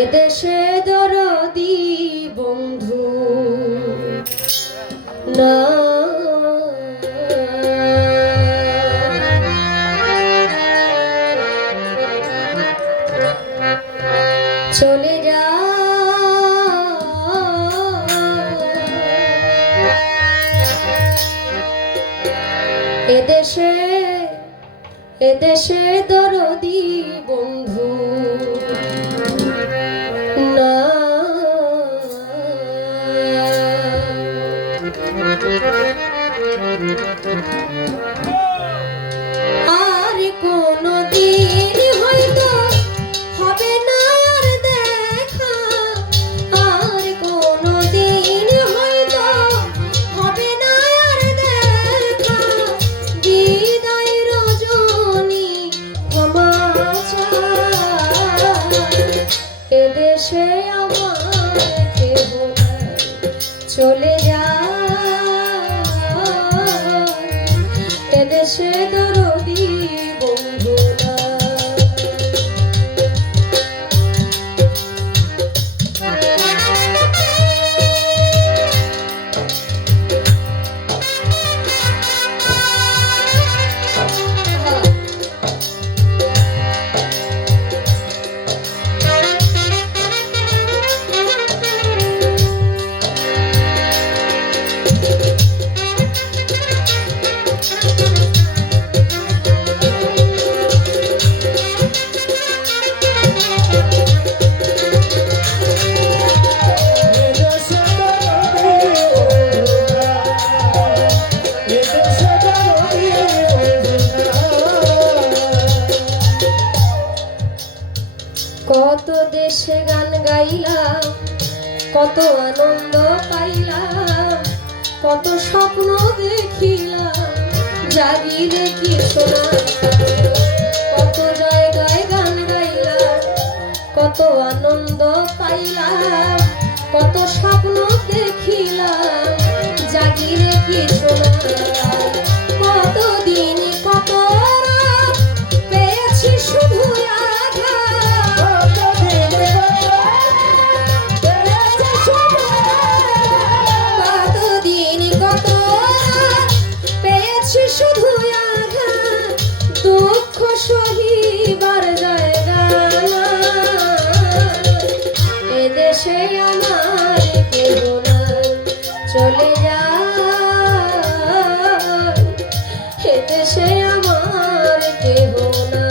এদেশে দরদি বন্ধু না চলে যা এদেশে দরদি বন্ধু না আর কোনো দিন হয়তো হবে না আর দেখা, আর কোনো দিন হয়তো হবে না আর দেখা, বিদায় রজনী ক্ষমা এদেশে আমার কেহ চলে যায়, এদেশে দরদি বন্ধু না। কত দেশে গান গাইলাম, কত আনন্দ পাইলাম, কত স্বপ্ন দেখিলাম, জাগিরে কি শোনা, কত জায়গায় গান গাইলাম, কত আনন্দ পাইলাম, কত স্বপ্ন দেখিলাম, জাগিরে কি শোনা, কত দিন কত পেয়েছি শুধু শুধু দুঃখ সহিবার জায়গা না, এদেশে আমার কেহ নাই চলে যায়, এদেশে আমার কেহ নাই।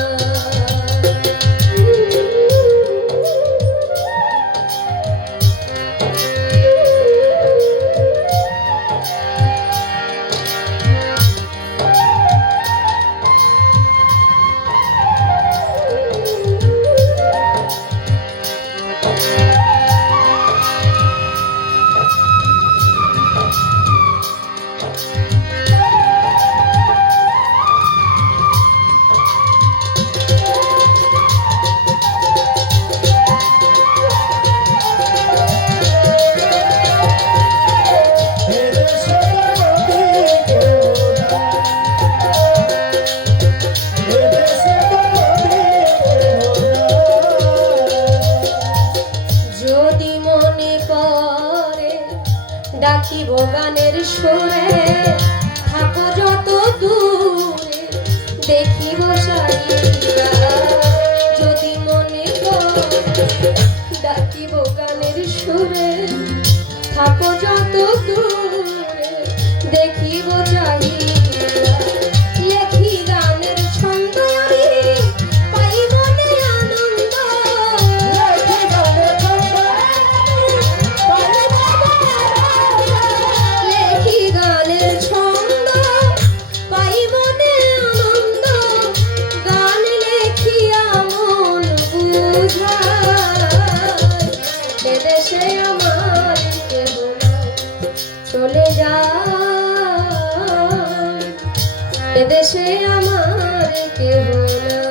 ডাকিব গানের সুরে, থাকো যত দূরে দেখিব চাহিয়া, যদি মনে করে ডাকিব গানের সুরে, থাকো যত দূরে দেখিব চাহিয়া, লেখি গানের ছন্দ আমি পাই মনে আনন্দ, চলে যায়, এদেশে আমার কেহ নাই।